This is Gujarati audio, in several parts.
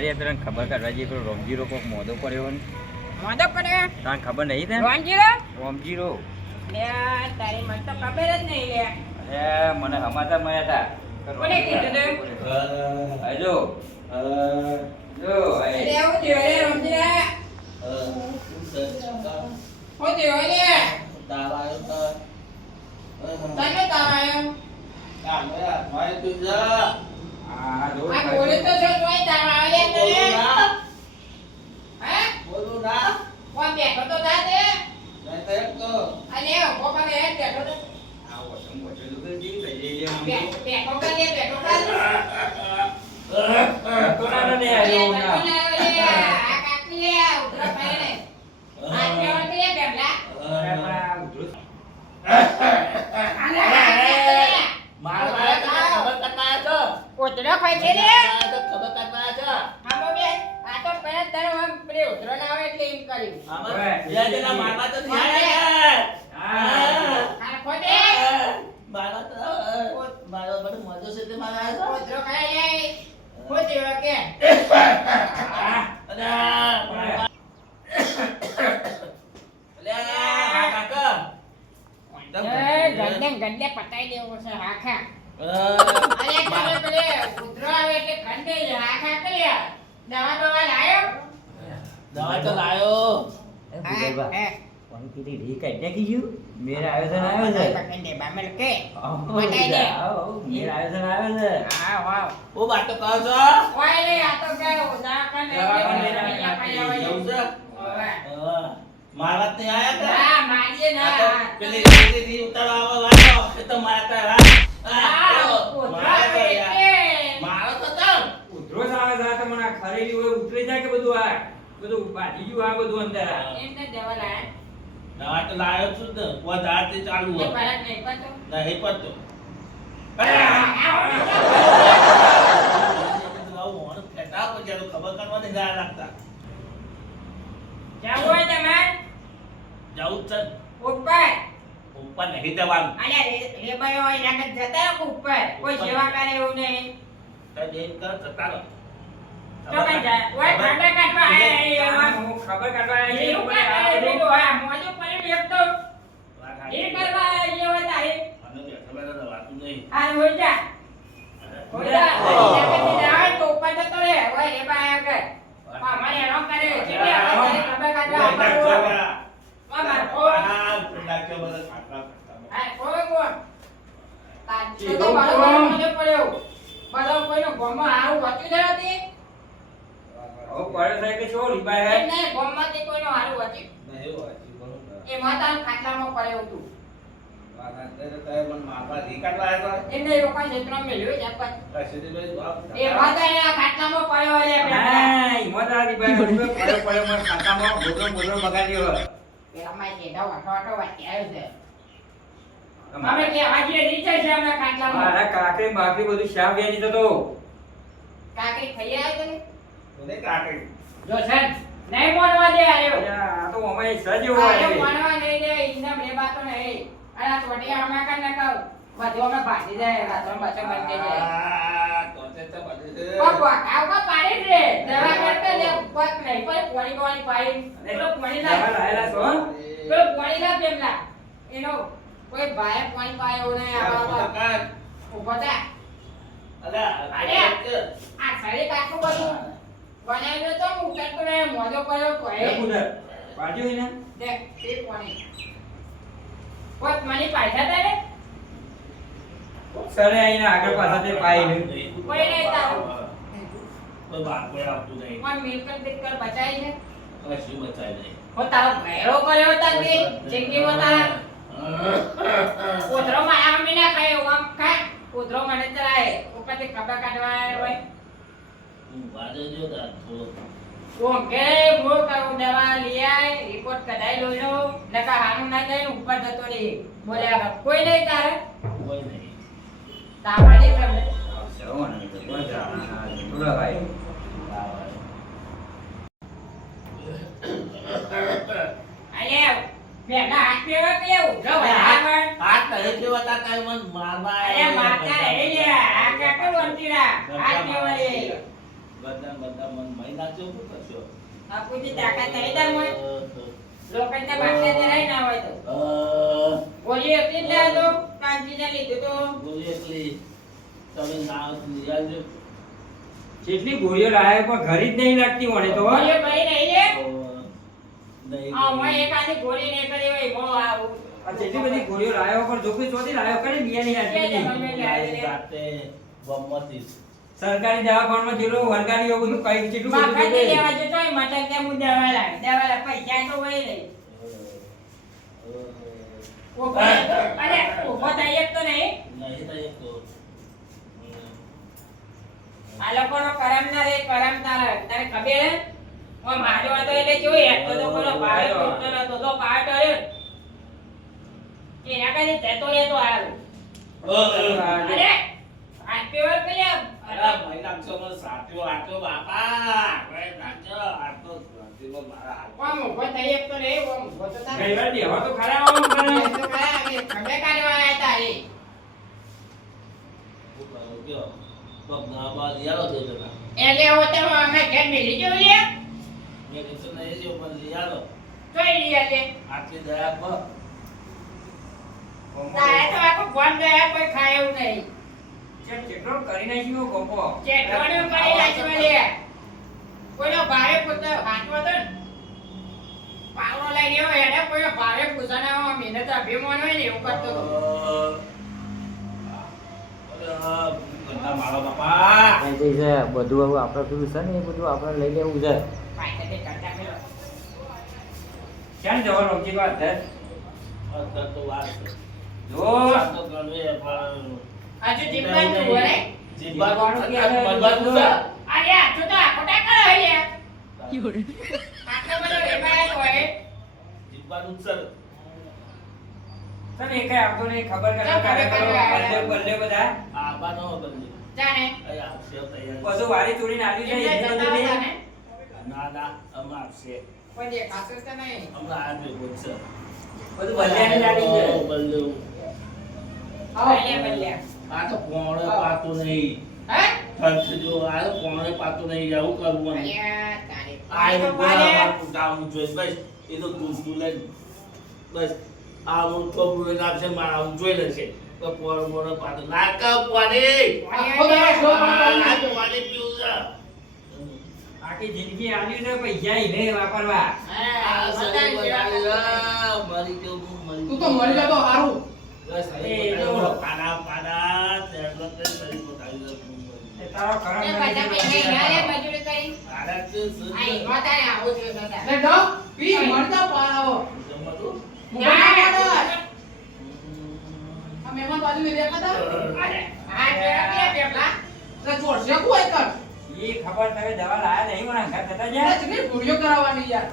દરિયા તને ખબર કાઢવા જઈએ પેલો રોમજીરો કોક મોદો પડ્યો ને. મોદો પડ્યો? તને ખબર નહીં તને? રોમજીરો? રોમજીરો. તારી મને તો ખબર જ નહીં લે અરે મને હમાતા મળ્યા હતા કોને કીધું તે? આજો જો. જો આ એટલે એવું થયું રે રોનજીરા શું થયું લે. તને તાવ આવ્યો આ જો આ બોલે તો છો તોય તાવ આવે તને હે? કોણ બેઠો તો તા. તે અને ઊભો કરે હે બેઠો તો. આ વસમ વચન તો જી થઈ જઈ લે બે- બેઠો લે બેઠો કર તો ના ને આયો ના આ કાકી લે ઉતરો ખાઈ લે આ કેવળ કે બેબલા અરે પણ આ ઉધરો આને ખાઈ છે આ તો પહેલા તારો આમ પેલી ઉતરો ના આવે એટલે એમ કર્યું. આ ખોદે ઉતરો ખાઈ લે ખોદે કે? એ ગંડે ગંડે પટાઈ દેવો છે આખા અરે પેલે ઉતરો આવે એટલે ખંડે આખા કર્યા દવા દવા લાયો. દવા તો લાયો. એ હે કોણ કીધી રી કાઢ નાખી ગયું મેર આવ્યો છે આવ્યો છે? પકંડે બામેલ કે. આવો, બતાઈ દે. આવો, મેર આવ્યો છે આવ્યો છે? હા વાવ હું. તો કહો છો? ઓય લે આ તો પાડ્યા હોય. એવું છે ઓવે. હા. મારા ત્યાં આયા હતા હા મારીએ ના પેલી રીતેથી ઉતારવા વાળો એ તો મારા ત્યાં હા. હા, તો ઉતરો મારા આવે તો યાર. એટલે. મારો તો ચાલ. ઉધરો જ આવે છે આ તો ખરેલી હોય ઉતરી જાય કે બધું આ? બધું બાજી ગયું આ બધું અંદર આ. એમને દવા લાયા. દવા તો લાયો છું ને. વધારથી ચાલુ એ હોય ફરક નહીં પડતો. નહીં પડતો. ખબર કરવાની ના રાખતા જવું હોય તમારે જવું છે ઉપર? ઉપર નહીં જવાનું અલ્યા રેબાયો હોય જતા ઉપર. કોઈ સેવા કરે એવું નહીં. તો જઈને કર જતા રહો. તો કઈ જાય ઓય ખાડા કાઢવા આયા હું ખબર કાઢવા આવી એવું છું, કરે બધું. આ મોજું પડ્યું એક તો એ. કરવા આયા એ નહીં. આ હોય જા. હોય. જાય તો ઉપર. ઓય કરે આપણે તારી ખબર કાઢવા આવવાનું. આ મારો ફોન. આ નાખ્યો બધા ખાટલા ખાટલા. આ ફોન કોણ? તાર તો બાળકો મને પડ્યો. બધો કોઈનો ગોમાં હારું વાંચ્યું જ નથી. હવે પડ્યો શું લીબાય હે? એમ નહીં, ગોમમાંથી કોઈનો હારું વાંચ્યું. ના એવું જીવવાનું બરોબર એ માતા ખાટલામાં પડ્યું હતું. કાઢવા આવ્યા એ છે ખાટલામાં પડ્યો હા, પડ્યો, પડ્યો, વાંચી આવ્યો. અમે કે આજે નીચે છે અમે ખાટલામાં. કાકરી બાકરી બધું વેચી જતો કાકરી ખાઈ આવ્યો છે ને? તો નહીં નહીં મોનવા દે આયો. આ તો અમારે સજ આયો હોય મોનવા નહીં દે, ઈંડા મેબાતો નહીં. અને આ ચોટિયા અમે કાંઈ ન કહો બધો અમે ભાગી જાય, પાછળ બંધ થઈ જાય. આ, તો તે તો બધું છે. પણ પાડી રે. દવા કરતા લે, ઉપર નહીં પડે, પોણી બોણી પાડી. પેલો પોણી લાવ. દવા છો પેલો પોણી લાવ પેમલા. એનો કોઈ ભાઈ પોણી પાયો નહીં આવા ઊભો થા. અલા, અલ્યા. આ આ શરીર બધું બનાવ્યું તો હું કર્યો એ કોઈ. પુદર બાજુ એને દેખ, તે પોણી. કોઈ પોણી પાછા તારે? સરે આઈને આગળ પાછા તે પાઈ ને કોઈ નહીં તારું. કોઈ બાપ કોઈ આવતું નહીં. કોઈ મિલકત બિલકત બચાવી છે? કશું બચાય નહીં. હો તારો ભેરો કર્યો તાર તે જિંદગીમાં તારા કૂતરો મારા મમ્મી ના ખાય એવું આમ ખાય કૂતરો મને ચલાય ઉપરથી કપડા કાઢવા આવ્યા હોય ઓમ કે હું કરું દવા લઈ રિપોર્ટ કઢાઈ લો લો નકા હાનું ના જાય ઉપર જતો રહે. બોલ્યા કોઈ નહીં તારે. કોઈ નહીં. તાવડી તમને જવાનું તો કોણ જવાના? થોડા ભાઈ અલે બેના હાથ પેવા કે ઉધરો વધારવા હાથ નહીં ફેરવતા તારે મને મારવા અરે માતા રે લે આ કાકા વંતીરા હાથ પેવા રે બધા બધા મન મહિના જેવું શું કરશો? બાપુજી તાકાત નહીં તાર મોય. અ, લોખંડના બાટલા રહી ના હોય તો. અ, ગોળીઓ એટલી જ લાવ્યો તો, કાનજીને લીધું તો. ગોળી એકલી તમે ના આવજો. જેટલી ગોળીઓ લાવે પણ ઘરી જ નહીં લાગતી મને તો. ગોળીઓ ભરી નહીં લે. નહીં આ મોય ગોળી. એકાદી ગોળી નહીં કરી હોય, મોં આવું. જેટલી બધી ગોળીઓ લાવ્યો પણ જોખી ચોથી લાવ્યો કરે બિયા નહીં આટલી બધી. જાતે. સરકારી દવાખાનામાં જેટલું વરગાડીઓ બધું કઈ કેટલું જોવે. લેવા જતો હોય, મટક કે હું દવા લાવી. દવા લાવી. પૈસા તો હોય. ઊભો અરે, ઊભો થઈ શકતો નહીં. નહીં તો એક તો. આ લોકોનો કરમ ના રે કરમ ના રે તને ખબર ઓ મારો તો એટલે જોઈ એકતો તો પેલો પાડો તો તો પાડો રે એના કારણે જતો રે તો હાલ અરે આ પેવર પેલા તો અમે તા એ. કયો? પગ ના બાદ યારો દે જરા. એટલે હવે તો અમે ઘેર મેલી જવું લે. મેં કીધું નહીં જો પણ લઈ આલો જોઈ લઈએ લે. આટલી દયા પર તારે તો આખું ફોન ગયા કોઈ ખાય એવું નહીં. જે- કરી નાખ્યો ગોપો. ચેટવાનું કરી નાખ્યું લે. કોઈનો ભારે પૂછતો હાથવો તો પાવડો લઈ ગયો એને કોઈનો ભારે પૂછાના મહેનત અભિમાન હોય ને એવું કરતો હતો. અરે કંટા મારો બાપા. થઈ જઈ છે બધું આપડે પેલું છે ને એ બધું આપડે લઈ લેવું છે. ક્યાં જવાનું અમથી વાત છે. જો આ તો નું ને. જીવવાનું જીવવાનું કે હવે નું છે. અરે આ તો તો આખો ટાંકો રહે લે. આટલો બધો વેપાર હોય. જીવવાનું નું સર તને કઈ આવતો નહીં ખબર કરે કરે, બલ્લે બલ્લે બધા આબાનો બંને. જાણે. આ આપશે તૈયાર. બધું વારી ચોરીને આવી જાય એટલું જતા. ને. ના ના અમાર છે પણ એ જ તો નહીં. અમાર આ બોલ સર બધું બલ્લે લાગી જાય ઓ, બલ્લે. બલ્યા. આ તો કોણે પાતું નહીં. હે? ખર્ચ જો આ તો કોણે પાતું નહીં. આવું કરવું. આ એક પાડે. ડાઉન જોઈશ. બસ એ તો દૂધ દૂધ બસ આ હું તો બોલે આપશે મારા આવું જોઈ લેશે તો પોણ પોણ પાતું. નાકા પોણી જો પણ પીવું છે. આખી જિંદગી આલી ને પૈસા ઈને વાપરવા. મરી ગયો મરી તું તો મરી જા તો હારું. બસ એ તો પાડા ખબર તમે દવા લાયા નહીં મને યાર ભૂરીઓ કરાવવાની યાર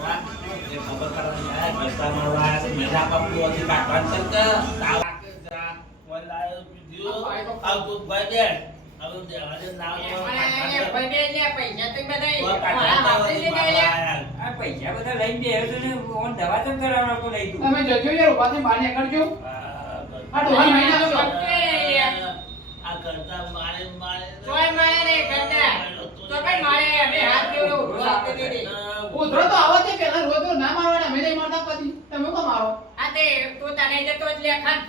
મને ભાઈ બે લે પૈસા તો બધા મારા તો ને આ મારે કરતા. મારે પેલા રોજ ના મારવાના, અમે નહીં મારતા પછી તમે કો મારો આ તે તું તને જતો જ લે ખાન.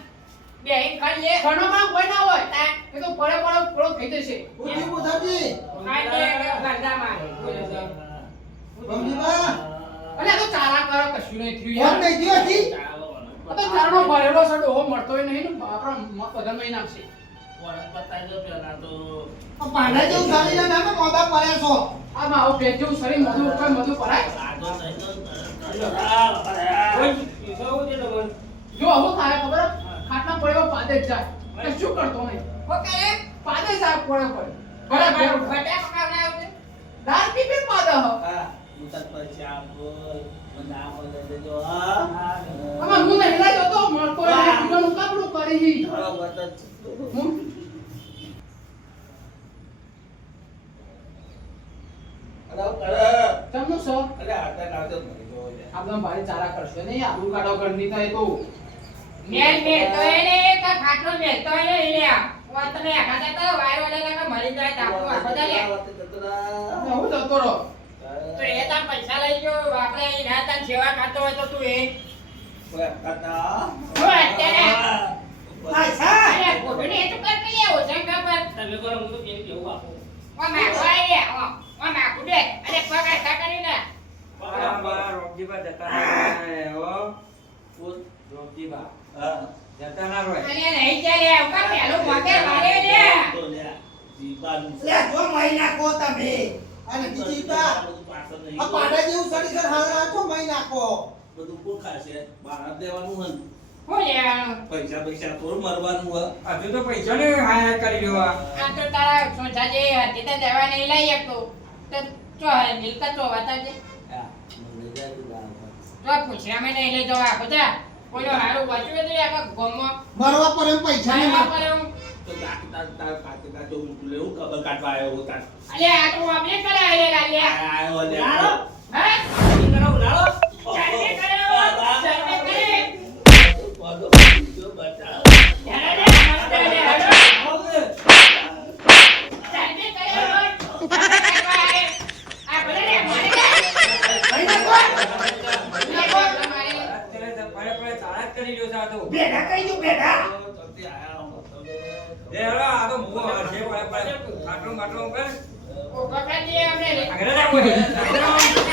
બેહીન ખાઈ લે. ઘણોમાં કોઈ ના હોય. એ તો પડે પડે પડો થઈ જશે. બુદ્ધિ બુધાજી ખાઈ લે ગરદામાં. મમ્મીબા. અને આ તો ચારા કરો કશું નહીં થયું યાર. નહીં ગયો હતી આ તો ચારનો ભરેલો છે ડોહો મળતો નહીં ને આપણા નાખશે પાંડા જેવું પડ્યા છો જેવું શરીર મધુ ઉપર મધુ પરાય જો હું થાય ખબર પડ્યો જ જાય. એટલે શું કરતો નહીં? હો પાદે સાહેબ પડે પડે બરાબર. બટા પકાવના આવશે. દાર પી પી પાદે હ. અમાર હું નહીં લાગ્યો તો મળતો નહીં બીજાનું કપડું કરી હું. તમનું સો આપણા ભાઈ ચારા કરશે નહીં આબુ કાઢો ઘરની થાય તો મેલ મેલ તો એને એક ખાટલો મેલ તો એને લે. વાત તમે તો વાયરો લઈને કે મરી જાય તાપો આખો દાડે. હું જતો રહો તો એ તા પૈસા લઈ ગયો આપણે એ ના તાર સેવા ખાતો હોય તો તું એ હું અત્યારે અરે ફોટોને એ તો કર કે લે ઓછા ખબર તમે કરો હું તો કેમ કેવું આપું ઓ માખો આઈ લે ઓ ઓ માખું દે અરે પગ આખા કરીને બરાબર, રોગજીબા જતા ના રહે, હો. રોગજીબા, હા જતા ના રહે. અરે નહીં ચાલે ઉકા પેલું મોકે મારે લે તો લ્યા, જીવાનું છે. લે જો મહી નાખો તમે અને બીજી નહીં. આ પાડા જેવું સડી સર હાલ રાખો નાખો. બધું કોખા છે બહાર દેવાનું હોય ને. હું લેવાનું? પૈસા પૈસા તો મરવાનું આજે તો પૈસા ને હાયા કરી લેવા આ. તો તારા સોચા જે હતી તે દેવા નહીં લઈ શકતો તો ચો મિલકત તો વાતા જે મને લઈ જાય તો પૂછ્યા ભાત. નહીં લઈ જવા. બધા કોઈનો હારું વાંચવે તો આખા ગોમો. મરવા પર એમ પૈસા ને મારવા પર એવું તો તાર- તાર- પાસે તાર તો ઊંટું લેવું, ખબર કાઢવા આવ્યો હું તાર. અલે આ તો આપણે કરાય લે? હા ઈ કરો? ચાલે ચાલે કરે બચાવ. ચાલે કરી. બેઠા બેઠા જલ્દી આયા હો તમે. લે હેડો, આ તો મૂકો હવે. જે પડે પડે. ખાટલું બાટલું કર.